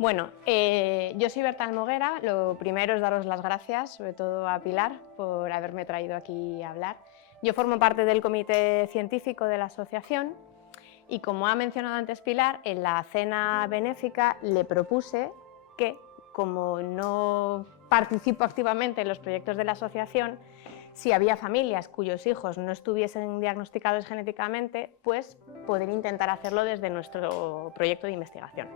Bueno, yo soy Berta Almoguera. Lo primero es daros las gracias, sobre todo a Pilar, por haberme traído aquí a hablar. Yo formo parte del comité científico de la asociación y, como ha mencionado antes Pilar, en la cena benéfica le propuse que, como no participo activamente en los proyectos de la asociación, si había familias cuyos hijos no estuviesen diagnosticados genéticamente, pues poder intentar hacerlo desde nuestro proyecto de investigación.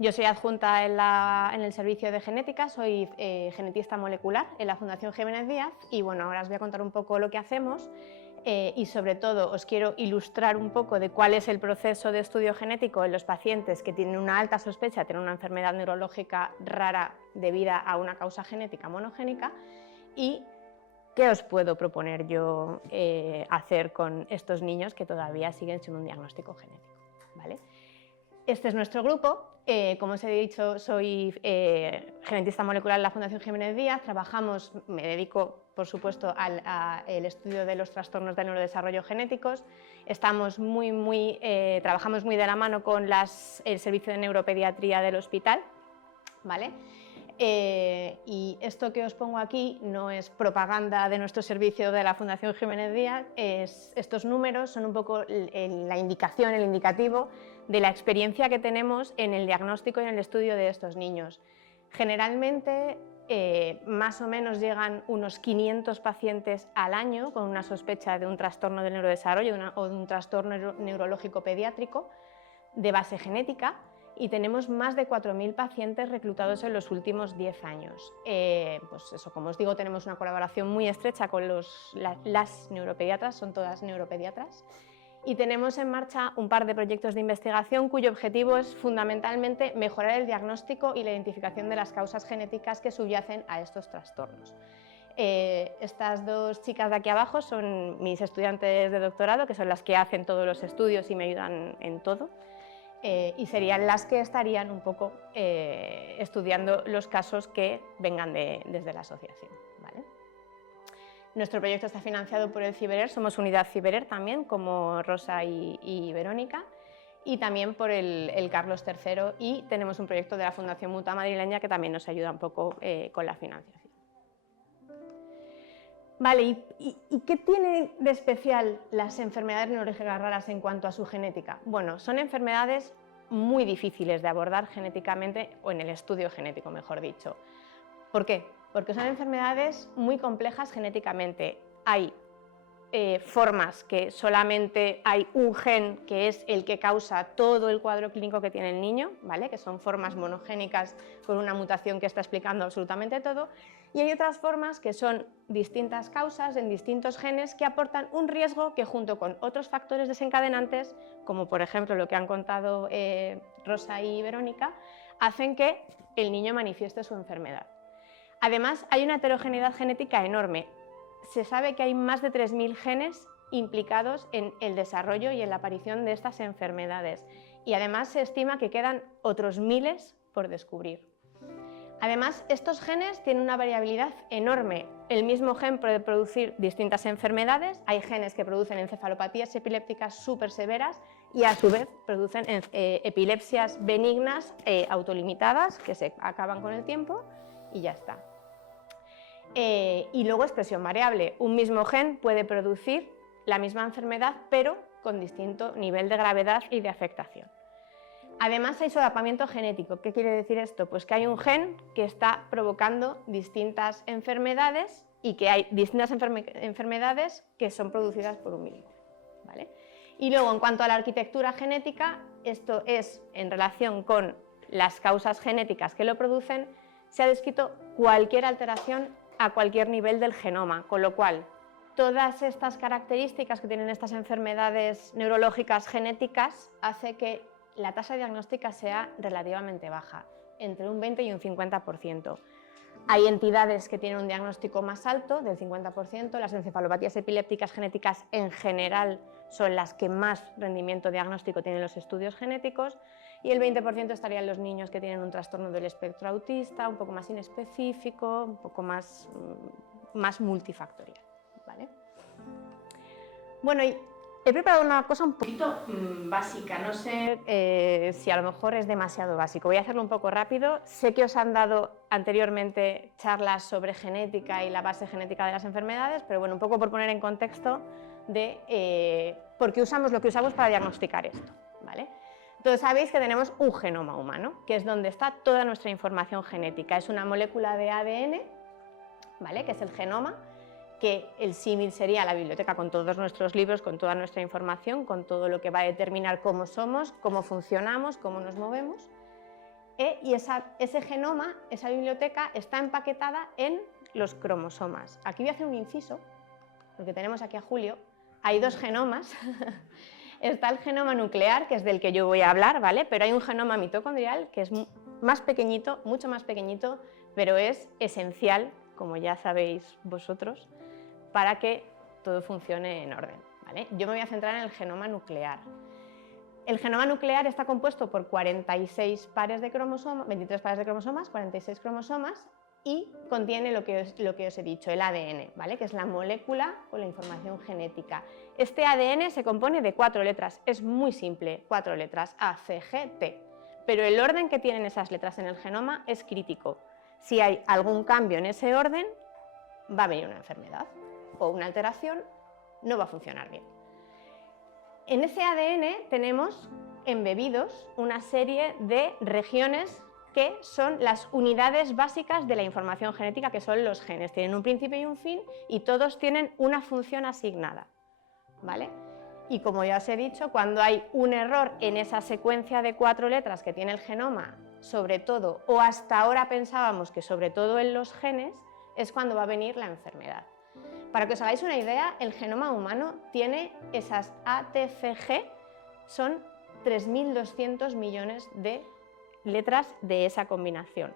Yo soy adjunta en el servicio de genética, soy genetista molecular en la Fundación Jiménez Díaz y bueno, ahora os voy a contar un poco lo que hacemos y sobre todo os quiero ilustrar un poco de cuál es el proceso de estudio genético en los pacientes que tienen una alta sospecha de tener una enfermedad neurológica rara debida a una causa genética monogénica y qué os puedo proponer yo hacer con estos niños que todavía siguen sin un diagnóstico genético, ¿vale? Este es nuestro grupo. Como os he dicho, soy genetista molecular en la Fundación Jiménez Díaz. Me dedico, por supuesto, al estudio de los trastornos del neurodesarrollo genéticos. Trabajamos muy de la mano con el servicio de neuropediatría del hospital, ¿vale? Y esto que os pongo aquí no es propaganda de nuestro servicio de la Fundación Jiménez Díaz, estos números son un poco la indicación, el indicativo de la experiencia que tenemos en el diagnóstico y en el estudio de estos niños. Generalmente, más o menos llegan unos 500 pacientes al año con una sospecha de un trastorno del neurodesarrollo o de un trastorno neurológico pediátrico de base genética, y tenemos más de 4.000 pacientes reclutados en los últimos 10 años. Pues eso, como os digo, tenemos una colaboración muy estrecha con las neuropediatras, son todas neuropediatras, y tenemos en marcha un par de proyectos de investigación cuyo objetivo es fundamentalmente mejorar el diagnóstico y la identificación de las causas genéticas que subyacen a estos trastornos. Estas dos chicas de aquí abajo son mis estudiantes de doctorado, que son las que hacen todos los estudios y me ayudan en todo. Y serían las que estarían un poco estudiando los casos que vengan desde la asociación, ¿vale? Nuestro proyecto está financiado por el Ciberer, somos unidad Ciberer también, como Rosa y Verónica, y también por el Carlos III, y tenemos un proyecto de la Fundación Mutua Madrileña que también nos ayuda un poco con la financiación. Vale, ¿y qué tienen de especial las enfermedades neurológicas raras en cuanto a su genética? Bueno, son enfermedades muy difíciles de abordar genéticamente, o en el estudio genético, mejor dicho. ¿Por qué? Porque son enfermedades muy complejas genéticamente. Hay formas que solamente hay un gen que es el que causa todo el cuadro clínico que tiene el niño, ¿vale? Que son formas monogénicas con una mutación que está explicando absolutamente todo, y hay otras formas que son distintas causas en distintos genes que aportan un riesgo que, junto con otros factores desencadenantes, como por ejemplo lo que han contado Rosa y Verónica, hacen que el niño manifieste su enfermedad. Además, hay una heterogeneidad genética enorme. Se sabe que hay más de 3.000 genes implicados en el desarrollo y en la aparición de estas enfermedades, y además se estima que quedan otros miles por descubrir. Además, estos genes tienen una variabilidad enorme. El mismo gen puede producir distintas enfermedades. Hay genes que producen encefalopatías epilépticas súper severas y a su vez producen epilepsias benignas autolimitadas que se acaban con el tiempo y ya está. Y luego expresión variable. Un mismo gen puede producir la misma enfermedad, pero con distinto nivel de gravedad y de afectación. Además, hay solapamiento genético. ¿Qué quiere decir esto? Pues que hay un gen que está provocando distintas enfermedades y que hay distintas enfermedades que son producidas por un mismo, ¿vale? Y luego, en cuanto a la arquitectura genética, esto es en relación con las causas genéticas que lo producen, se ha descrito cualquier alteración a cualquier nivel del genoma, con lo cual todas estas características que tienen estas enfermedades neurológicas genéticas hace que la tasa diagnóstica sea relativamente baja, entre un 20 y un 50%. Hay entidades que tienen un diagnóstico más alto, del 50%, las encefalopatías epilépticas genéticas en general son las que más rendimiento diagnóstico tienen los estudios genéticos, y el 20% estarían los niños que tienen un trastorno del espectro autista, un poco más inespecífico, un poco más multifactorial, ¿vale? Bueno, y He preparado una cosa un poquito básica, no sé si a lo mejor es demasiado básico. Voy a hacerlo un poco rápido. Sé que os han dado anteriormente charlas sobre genética y la base genética de las enfermedades, pero bueno, un poco por poner en contexto de por qué usamos lo que usamos para diagnosticar esto, ¿vale? Entonces sabéis que tenemos un genoma humano, que es donde está toda nuestra información genética. Es una molécula de ADN, ¿vale? Que es el genoma, que el símil sería la biblioteca con todos nuestros libros, con toda nuestra información, con todo lo que va a determinar cómo somos, cómo funcionamos, cómo nos movemos. Y ese genoma, esa biblioteca, está empaquetada en los cromosomas. Aquí voy a hacer un inciso, porque tenemos aquí a Julio. Hay dos genomas. Está el genoma nuclear, que es del que yo voy a hablar, ¿vale? Pero hay un genoma mitocondrial que es más pequeñito, mucho más pequeñito, pero es esencial, como ya sabéis vosotros, para que todo funcione en orden, ¿vale? Yo me voy a centrar en el genoma nuclear. El genoma nuclear está compuesto por 46 pares de cromosomas, 23 pares de cromosomas, 46 cromosomas, y contiene lo que os he dicho, el ADN, ¿vale? Que es la molécula con la información genética. Este ADN se compone de 4 letras, es muy simple, 4 letras, A, C, G, T, pero el orden que tienen esas letras en el genoma es crítico. Si hay algún cambio en ese orden, va a venir una enfermedad o una alteración, no va a funcionar bien. En ese ADN tenemos embebidos una serie de regiones que son las unidades básicas de la información genética, que son los genes. Tienen un principio y un fin y todos tienen una función asignada, ¿vale? Y como ya os he dicho, cuando hay un error en esa secuencia de 4 letras que tiene el genoma, sobre todo, o hasta ahora pensábamos que sobre todo en los genes, es cuando va a venir la enfermedad. Para que os hagáis una idea, el genoma humano tiene esas ATCG, son 3.200 millones de letras de esa combinación.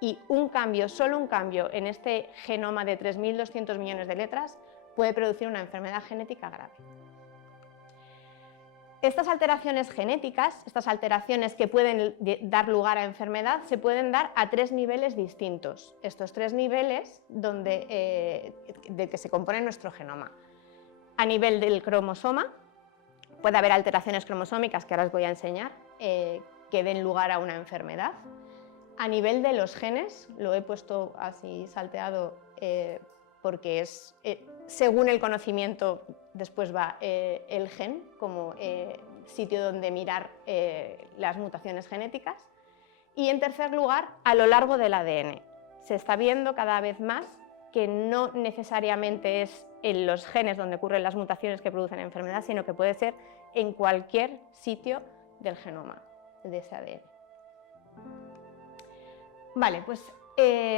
Y un cambio, solo un cambio en este genoma de 3.200 millones de letras puede producir una enfermedad genética grave. Estas alteraciones genéticas, estas alteraciones que pueden dar lugar a enfermedad, se pueden dar a 3 niveles distintos. Estos 3 niveles de que se compone nuestro genoma. A nivel del cromosoma, puede haber alteraciones cromosómicas, que ahora os voy a enseñar, que den lugar a una enfermedad. A nivel de los genes, lo he puesto así salteado porque es, según el conocimiento, después va el gen como sitio donde mirar las mutaciones genéticas. Y en tercer lugar, a lo largo del ADN. Se está viendo cada vez más que no necesariamente es en los genes donde ocurren las mutaciones que producen enfermedad, sino que puede ser en cualquier sitio del genoma, de ese ADN. Vale, pues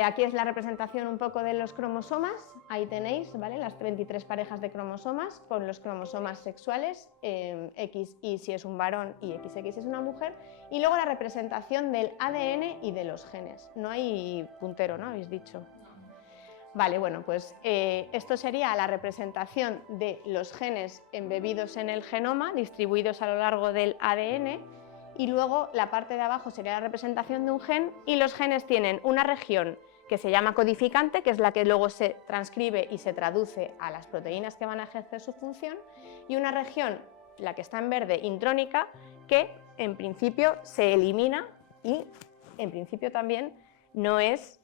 aquí es la representación un poco de los cromosomas. Ahí tenéis, ¿vale?, las 23 parejas de cromosomas con los cromosomas sexuales, XY si es un varón y XX si es una mujer, y luego la representación del ADN y de los genes. No hay puntero, ¿no? Habéis dicho. Vale, bueno, pues esto sería la representación de los genes embebidos en el genoma, distribuidos a lo largo del ADN, y luego la parte de abajo sería la representación de un gen, y los genes tienen una región que se llama codificante, que es la que luego se transcribe y se traduce a las proteínas que van a ejercer su función, y una región, la que está en verde, intrónica, que en principio se elimina y en principio también no es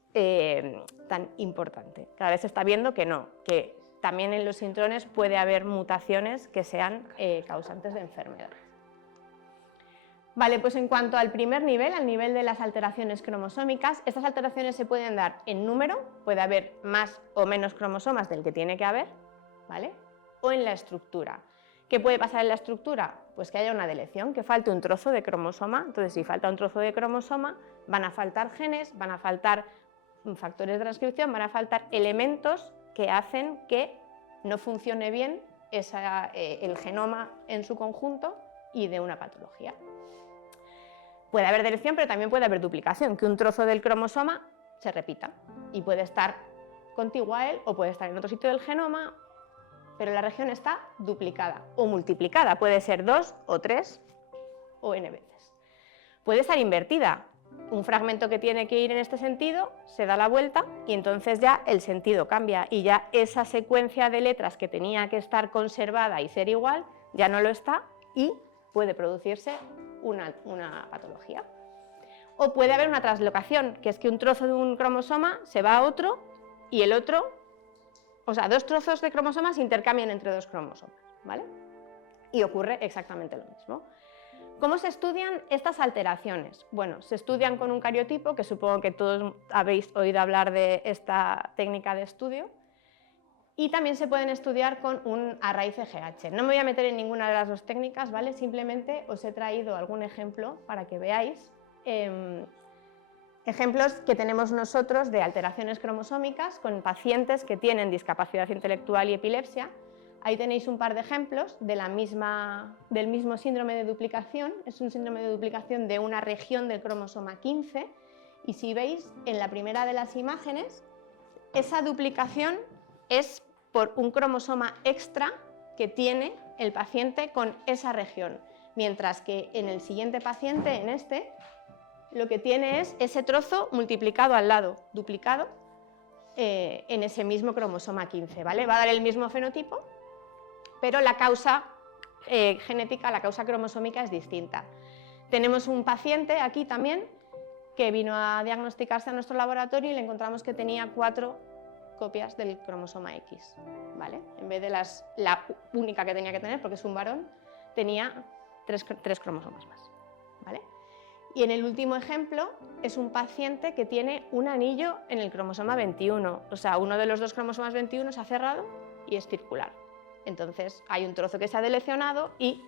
tan importante. Cada vez se está viendo que no, que también en los intrones puede haber mutaciones que sean causantes de enfermedades. Vale, pues en cuanto al primer nivel, al nivel de las alteraciones cromosómicas, estas alteraciones se pueden dar en número, puede haber más o menos cromosomas del que tiene que haber, ¿vale?, o en la estructura. ¿Qué puede pasar en la estructura? Pues que haya una deleción, que falte un trozo de cromosoma. Entonces, si falta un trozo de cromosoma, van a faltar genes, van a faltar factores de transcripción, van a faltar elementos que hacen que no funcione bien el genoma en su conjunto y de una patología. Puede haber deleción, pero también puede haber duplicación, que un trozo del cromosoma se repita y puede estar contiguo a él o puede estar en otro sitio del genoma, pero la región está duplicada o multiplicada, puede ser 2 o 3 o n veces. Puede estar invertida, un fragmento que tiene que ir en este sentido se da la vuelta y entonces ya el sentido cambia y ya esa secuencia de letras que tenía que estar conservada y ser igual ya no lo está y puede producirse una patología. O puede haber una translocación, que es que un trozo de un cromosoma se va a otro y el otro, o sea, dos trozos de cromosomas se intercambian entre dos cromosomas, ¿vale? Y ocurre exactamente lo mismo. ¿Cómo se estudian estas alteraciones? Bueno, se estudian con un cariotipo, que supongo que todos habéis oído hablar de esta técnica de estudio, y también se pueden estudiar con un array CGH. No me voy a meter en ninguna de las dos técnicas, ¿vale? Simplemente os he traído algún ejemplo para que veáis ejemplos que tenemos nosotros de alteraciones cromosómicas con pacientes que tienen discapacidad intelectual y epilepsia. Ahí tenéis un par de ejemplos de del mismo síndrome de duplicación. Es un síndrome de duplicación de una región del cromosoma 15 y si veis en la primera de las imágenes, esa duplicación es por un cromosoma extra que tiene el paciente con esa región, mientras que en el siguiente paciente, en este, lo que tiene es ese trozo multiplicado al lado, duplicado en ese mismo cromosoma 15, ¿vale? Va a dar el mismo fenotipo, pero la causa genética, la causa cromosómica es distinta. Tenemos un paciente aquí también que vino a diagnosticarse a nuestro laboratorio y le encontramos que tenía 4 copias del cromosoma X, ¿vale? En vez de la única que tenía que tener, porque es un varón, tenía 3 cromosomas más, ¿vale? Y en el último ejemplo es un paciente que tiene un anillo en el cromosoma 21, o sea, uno de los 2 cromosomas 21 se ha cerrado y es circular. Entonces hay un trozo que se ha delecionado y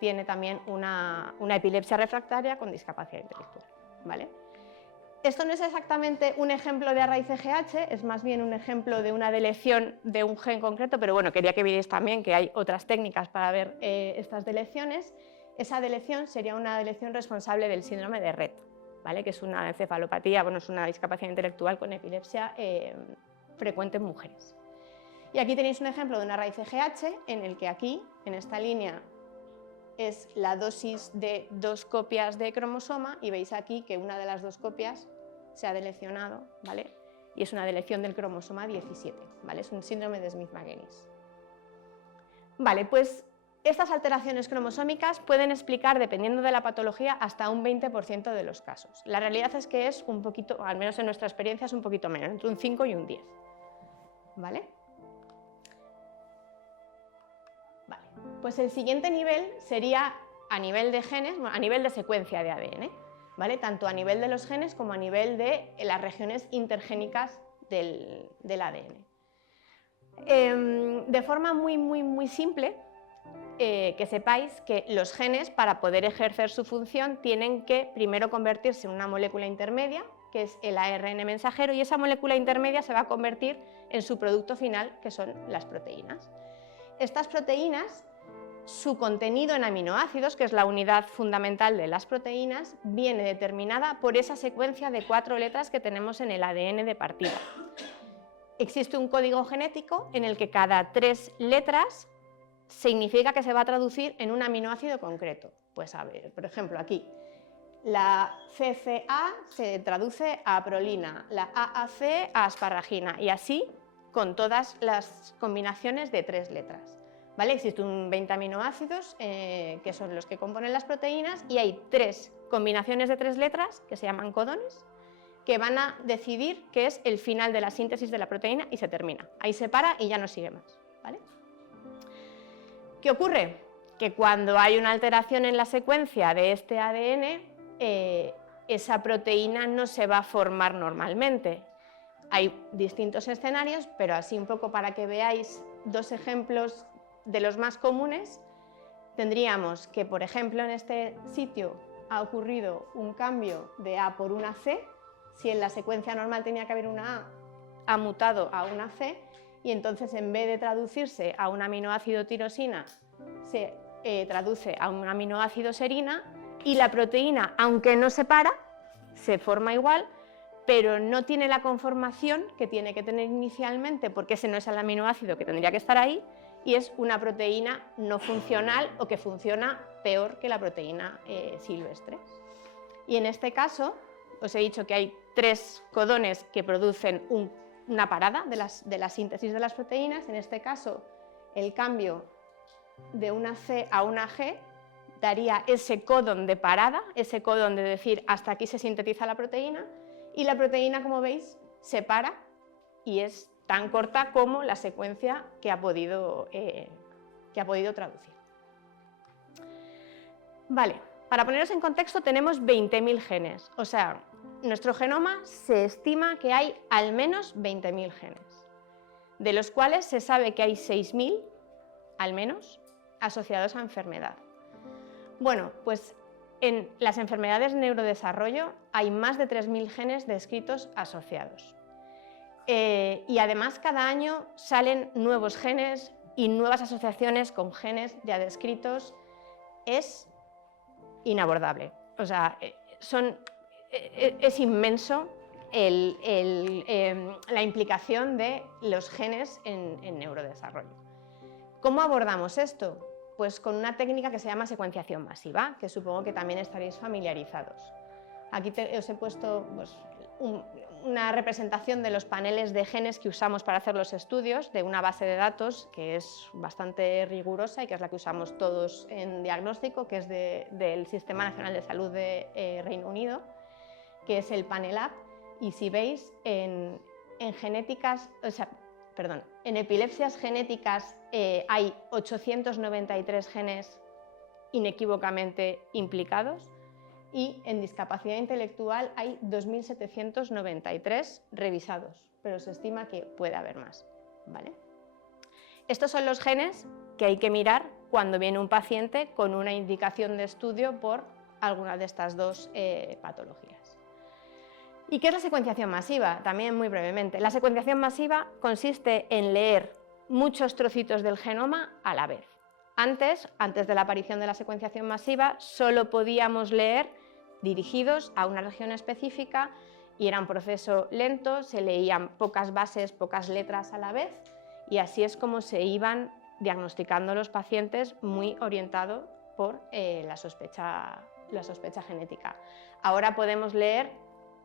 tiene también una epilepsia refractaria con discapacidad intelectual, ¿vale? Esto no es exactamente un ejemplo de array CGH, es más bien un ejemplo de una deleción de un gen concreto, pero bueno, quería que vierais también que hay otras técnicas para ver estas deleciones. Esa deleción sería una deleción responsable del síndrome de Rett, ¿vale? Que es una encefalopatía, bueno, es una discapacidad intelectual con epilepsia frecuente en mujeres. Y aquí tenéis un ejemplo de un array CGH en el que aquí, en esta línea, es la dosis de 2 copias de cromosoma y veis aquí que una de las 2 copias se ha delecionado, ¿vale? Y es una deleción del cromosoma 17, ¿vale? Es un síndrome de Smith-Magenis. Vale, pues estas alteraciones cromosómicas pueden explicar, dependiendo de la patología, hasta un 20% de los casos. La realidad es que es un poquito, al menos en nuestra experiencia, es un poquito menos, entre un 5 y un 10, ¿vale? Pues el siguiente nivel sería a nivel de genes, a nivel de secuencia de ADN, ¿vale? Tanto a nivel de los genes como a nivel de las regiones intergénicas del ADN. De forma muy simple, que sepáis que los genes, para poder ejercer su función, tienen que primero convertirse en una molécula intermedia, que es el ARN mensajero, y esa molécula intermedia se va a convertir en su producto final, que son las proteínas. Estas proteínas, su contenido en aminoácidos, que es la unidad fundamental de las proteínas, viene determinada por esa secuencia de 4 letras que tenemos en el ADN de partida. Existe un código genético en el que cada 3 letras significa que se va a traducir en un aminoácido concreto. Pues a ver, por ejemplo, aquí la CCA se traduce a prolina, la AAC a asparragina y así con todas las combinaciones de 3 letras. ¿Vale? Existen 20 aminoácidos que son los que componen las proteínas y hay 3 combinaciones de 3 letras que se llaman codones que van a decidir qué es el final de la síntesis de la proteína y se termina. Ahí se para y ya no sigue más, ¿vale? ¿Qué ocurre? Que cuando hay una alteración en la secuencia de este ADN, esa proteína no se va a formar normalmente. Hay distintos escenarios, pero así un poco para que veáis 2 ejemplos de los más comunes, tendríamos que, por ejemplo, en este sitio ha ocurrido un cambio de A por una C, si en la secuencia normal tenía que haber una A, ha mutado a una C, y entonces en vez de traducirse a un aminoácido tirosina, se traduce a un aminoácido serina, y la proteína, aunque no se para, se forma igual, pero no tiene la conformación que tiene que tener inicialmente, porque ese no es el aminoácido que tendría que estar ahí, y es una proteína no funcional o que funciona peor que la proteína silvestre. Y en este caso, os he dicho que hay 3 codones que producen una parada de la síntesis de las proteínas. En este caso, el cambio de una C a una G daría ese codón de parada, ese codón de decir hasta aquí se sintetiza la proteína, y la proteína, como veis, se para y es tan corta como la secuencia que ha podido traducir. Vale, para poneros en contexto tenemos 20.000 genes, o sea, nuestro genoma se estima que hay al menos 20.000 genes, de los cuales se sabe que hay 6.000, al menos, asociados a enfermedad. Bueno, pues en las enfermedades de neurodesarrollo hay más de 3.000 genes descritos asociados. Y además cada año salen nuevos genes y nuevas asociaciones con genes ya descritos. Es inabordable, o sea, es inmenso la implicación de los genes en neurodesarrollo. ¿Cómo abordamos esto? Pues con una técnica que se llama secuenciación masiva, que supongo que también estaréis familiarizados. Aquí os he puesto pues, una representación de los paneles de genes que usamos para hacer los estudios, de una base de datos que es bastante rigurosa y que es la que usamos todos en diagnóstico, que es del Sistema Nacional de Salud de Reino Unido, que es el PanelAb. Y si veis, en epilepsias genéticas hay 893 genes inequívocamente implicados, y en discapacidad intelectual hay 2.793 revisados, pero se estima que puede haber más, ¿vale? Estos son los genes que hay que mirar cuando viene un paciente con una indicación de estudio por alguna de estas dos patologías. ¿Y qué es la secuenciación masiva? También muy brevemente. La secuenciación masiva consiste en leer muchos trocitos del genoma a la vez. Antes de la aparición de la secuenciación masiva, solo podíamos leer dirigidos a una región específica y era un proceso lento, se leían pocas bases, pocas letras a la vez, y así es como se iban diagnosticando los pacientes, muy orientado por la sospecha genética. Ahora podemos leer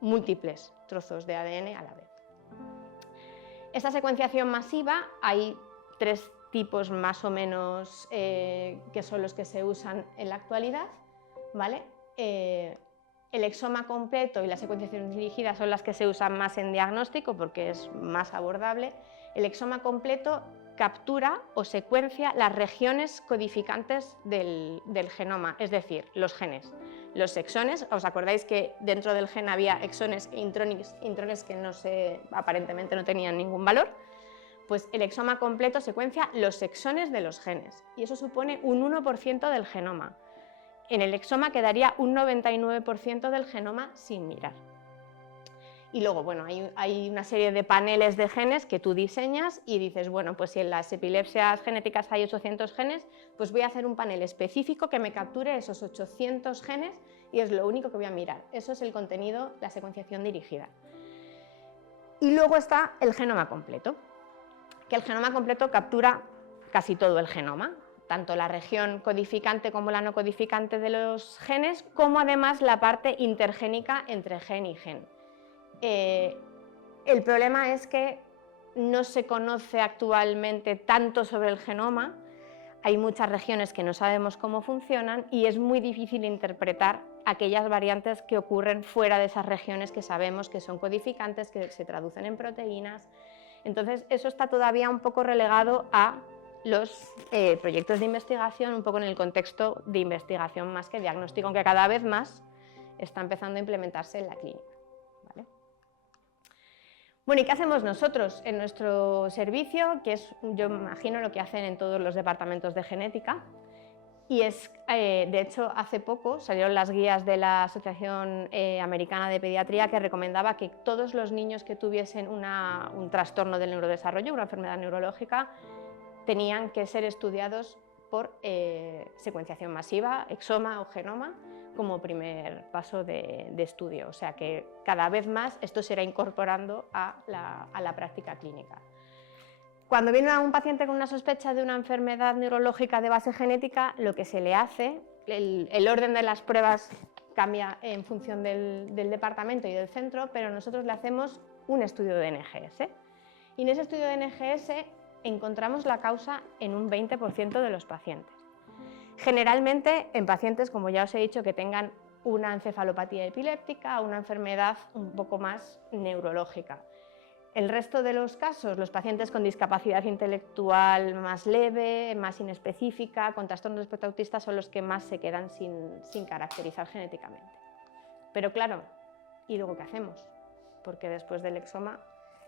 múltiples trozos de ADN a la vez. Esta secuenciación masiva, hay tres tipos más o menos que son los que se usan en la actualidad, ¿vale? El exoma completo y la secuenciación dirigida son las que se usan más en diagnóstico porque es más abordable. El exoma completo captura o secuencia las regiones codificantes del genoma, es decir, los genes. Los exones, ¿os acordáis que dentro del gen había exones e intrones que aparentemente no tenían ningún valor? Pues el exoma completo secuencia los exones de los genes y eso supone un 1% del genoma. En el exoma quedaría un 99% del genoma sin mirar. Y luego, bueno, hay una serie de paneles de genes que tú diseñas y dices, bueno, pues si en las epilepsias genéticas hay 800 genes, pues voy a hacer un panel específico que me capture esos 800 genes y es lo único que voy a mirar. Eso es el contenido, la secuenciación dirigida. Y luego está el genoma completo, que el genoma completo captura casi todo el genoma, tanto la región codificante como la no codificante de los genes, como además la parte intergénica entre gen y gen. El problema es que no se conoce actualmente tanto sobre el genoma, hay muchas regiones que no sabemos cómo funcionan y es muy difícil interpretar aquellas variantes que ocurren fuera de esas regiones que sabemos que son codificantes, que se traducen en proteínas. Entonces eso está todavía un poco relegado a los proyectos de investigación, un poco en el contexto de investigación más que diagnóstico, aunque cada vez más está empezando a implementarse en la clínica. ¿Vale? Bueno, ¿y qué hacemos nosotros en nuestro servicio? Que es, yo imagino, lo que hacen en todos los departamentos de genética. Y es, de hecho, hace poco salieron las guías de la Asociación Americana de Pediatría que recomendaba que todos los niños que tuviesen un trastorno del neurodesarrollo, una enfermedad neurológica, tenían que ser estudiados por secuenciación masiva, exoma o genoma, como primer paso de estudio. O sea que cada vez más esto se irá incorporando a la práctica clínica. Cuando viene un paciente con una sospecha de una enfermedad neurológica de base genética, lo que se le hace, el orden de las pruebas cambia en función del departamento y del centro, pero nosotros le hacemos un estudio de NGS. Y en ese estudio de NGS encontramos la causa en un 20% de los pacientes. Generalmente en pacientes, como ya os he dicho, que tengan una encefalopatía epiléptica o una enfermedad un poco más neurológica. El resto de los casos, los pacientes con discapacidad intelectual más leve, más inespecífica, con trastorno del espectro autista, son los que más se quedan sin caracterizar genéticamente. Pero claro, ¿y luego qué hacemos? Porque después del exoma,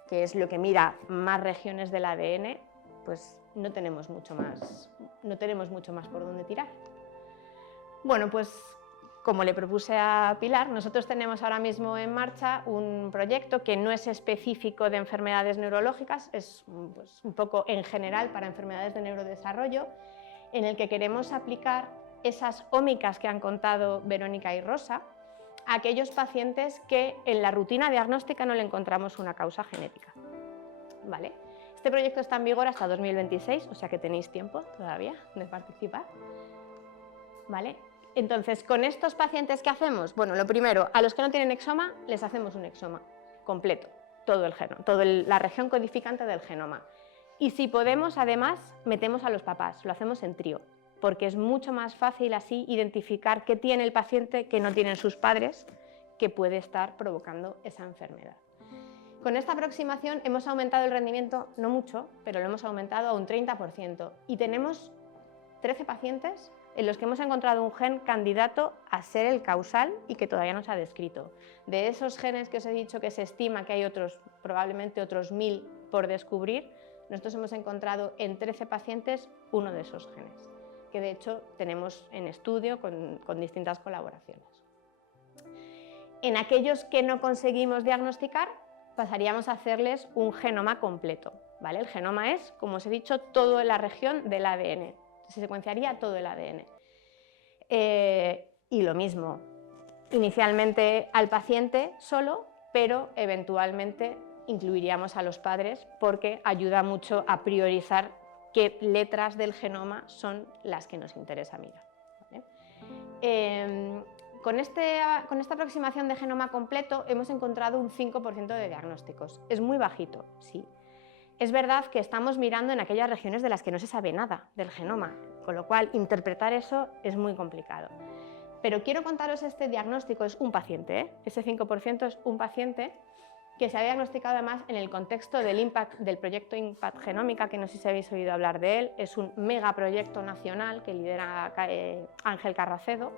que es lo que mira más regiones del ADN, pues no tenemos mucho más por dónde tirar. Bueno, pues como le propuse a Pilar, nosotros tenemos ahora mismo en marcha un proyecto que no es específico de enfermedades neurológicas, es pues, un poco en general para enfermedades de neurodesarrollo, en el que queremos aplicar esas ómicas que han contado Verónica y Rosa a aquellos pacientes que en la rutina diagnóstica no le encontramos una causa genética. ¿Vale? Este proyecto está en vigor hasta 2026, o sea que tenéis tiempo todavía de participar. ¿Vale? Entonces, con estos pacientes, ¿qué hacemos? Bueno, lo primero, a los que no tienen exoma, les hacemos un exoma completo, todo el genoma, toda la región codificante del genoma. Y si podemos, además, metemos a los papás, lo hacemos en trío, porque es mucho más fácil así identificar qué tiene el paciente que no tienen sus padres, que puede estar provocando esa enfermedad. Con esta aproximación hemos aumentado el rendimiento, no mucho, pero lo hemos aumentado a un 30%, y tenemos 13 pacientes en los que hemos encontrado un gen candidato a ser el causal y que todavía no se ha descrito. De esos genes que os he dicho que se estima que hay otros, probablemente otros 1000 por descubrir, nosotros hemos encontrado en 13 pacientes uno de esos genes, que de hecho tenemos en estudio con distintas colaboraciones. En aquellos que no conseguimos diagnosticar, pasaríamos a hacerles un genoma completo, ¿vale? El genoma es, como os he dicho, toda la región del ADN. Se secuenciaría todo el ADN. Y lo mismo, inicialmente al paciente solo, pero eventualmente incluiríamos a los padres porque ayuda mucho a priorizar qué letras del genoma son las que nos interesa mirar. ¿Vale? Con esta aproximación de genoma completo hemos encontrado un 5% de diagnósticos. Es muy bajito, sí. Es verdad que estamos mirando en aquellas regiones de las que no se sabe nada del genoma, con lo cual interpretar eso es muy complicado. Pero quiero contaros este diagnóstico, es un paciente, ¿eh? Ese 5% es un paciente que se ha diagnosticado además en el contexto del proyecto Impact Genómica, que no sé si habéis oído hablar de él, es un megaproyecto nacional que lidera Ángel Carracedo,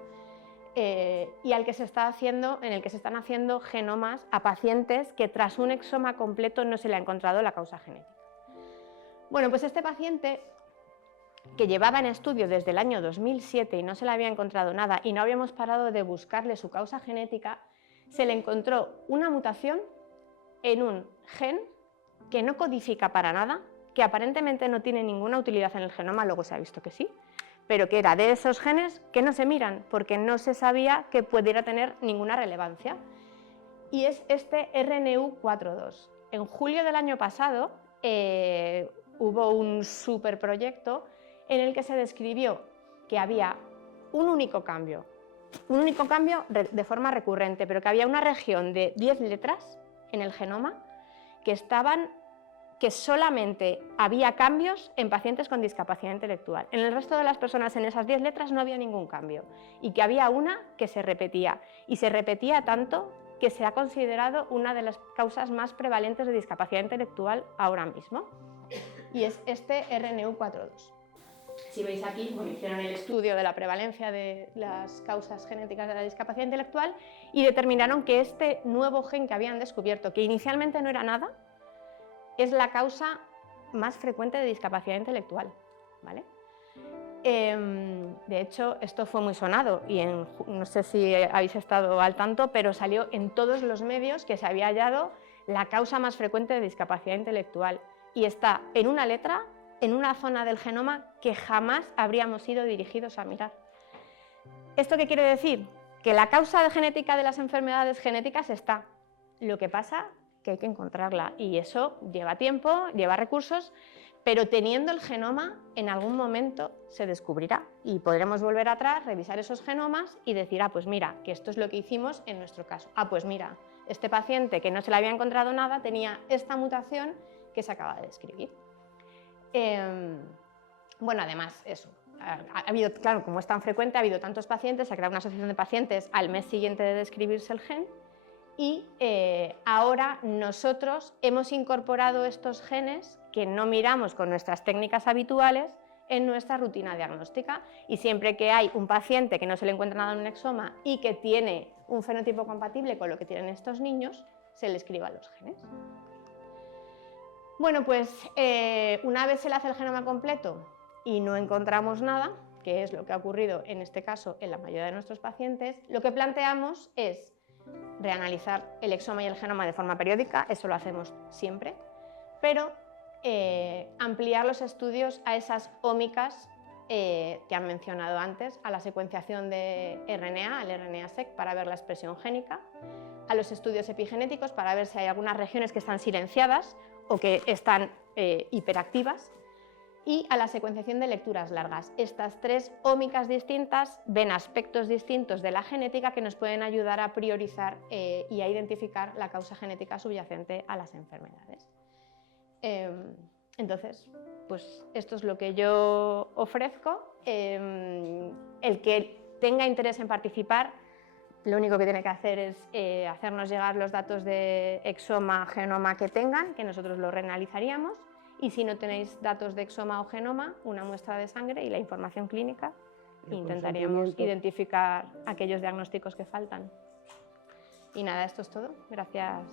y en el que se están haciendo genomas a pacientes que tras un exoma completo no se le ha encontrado la causa genética. Bueno, pues este paciente, que llevaba en estudio desde el año 2007 y no se le había encontrado nada y no habíamos parado de buscarle su causa genética, se le encontró una mutación en un gen que no codifica para nada, que aparentemente no tiene ninguna utilidad en el genoma, luego se ha visto que sí, pero que era de esos genes que no se miran porque no se sabía que pudiera tener ninguna relevancia. Y es este RNU42. En julio del año pasado hubo un superproyecto en el que se describió que había un único cambio de forma recurrente, pero que había una región de 10 letras en el genoma que solamente había cambios en pacientes con discapacidad intelectual. En el resto de las personas en esas 10 letras no había ningún cambio y que había una que se repetía, y se repetía tanto que se ha considerado una de las causas más prevalentes de discapacidad intelectual ahora mismo, y es este RNU42. Si veis aquí, bueno, hicieron el estudio de la prevalencia de las causas genéticas de la discapacidad intelectual y determinaron que este nuevo gen que habían descubierto, que inicialmente no era nada, es la causa más frecuente de discapacidad intelectual, ¿vale? De hecho, esto fue muy sonado y no sé si habéis estado al tanto, pero salió en todos los medios que se había hallado la causa más frecuente de discapacidad intelectual y está en una letra, en una zona del genoma que jamás habríamos ido dirigidos a mirar. ¿Esto qué quiere decir? Que la causa genética de las enfermedades genéticas está. Lo que pasa que hay que encontrarla y eso lleva tiempo, lleva recursos, pero teniendo el genoma en algún momento se descubrirá y podremos volver atrás, revisar esos genomas y decir, pues mira, que esto es lo que hicimos en nuestro caso. Pues mira, este paciente que no se le había encontrado nada tenía esta mutación que se acaba de describir. Bueno, además, eso. Ha habido, claro, como es tan frecuente, ha habido tantos pacientes, se ha creado una asociación de pacientes al mes siguiente de describirse el gen y ahora nosotros hemos incorporado estos genes que no miramos con nuestras técnicas habituales en nuestra rutina diagnóstica, y siempre que hay un paciente que no se le encuentra nada en un exoma y que tiene un fenotipo compatible con lo que tienen estos niños, se le escriba los genes. Bueno, pues una vez se le hace el genoma completo y no encontramos nada, que es lo que ha ocurrido en este caso en la mayoría de nuestros pacientes, lo que planteamos es reanalizar el exoma y el genoma de forma periódica, eso lo hacemos siempre, pero ampliar los estudios a esas ómicas que han mencionado antes, a la secuenciación de RNA, al RNA-seq, para ver la expresión génica, a los estudios epigenéticos para ver si hay algunas regiones que están silenciadas o que están hiperactivas, y a la secuenciación de lecturas largas. Estas tres ómicas distintas ven aspectos distintos de la genética que nos pueden ayudar a priorizar y a identificar la causa genética subyacente a las enfermedades. Entonces, pues esto es lo que yo ofrezco. El que tenga interés en participar, lo único que tiene que hacer es hacernos llegar los datos de exoma, genoma que tengan, que nosotros lo reanalizaríamos, y si no tenéis datos de exoma o genoma, una muestra de sangre y la información clínica, intentaríamos identificar aquellos diagnósticos que faltan. Y nada, esto es todo. Gracias.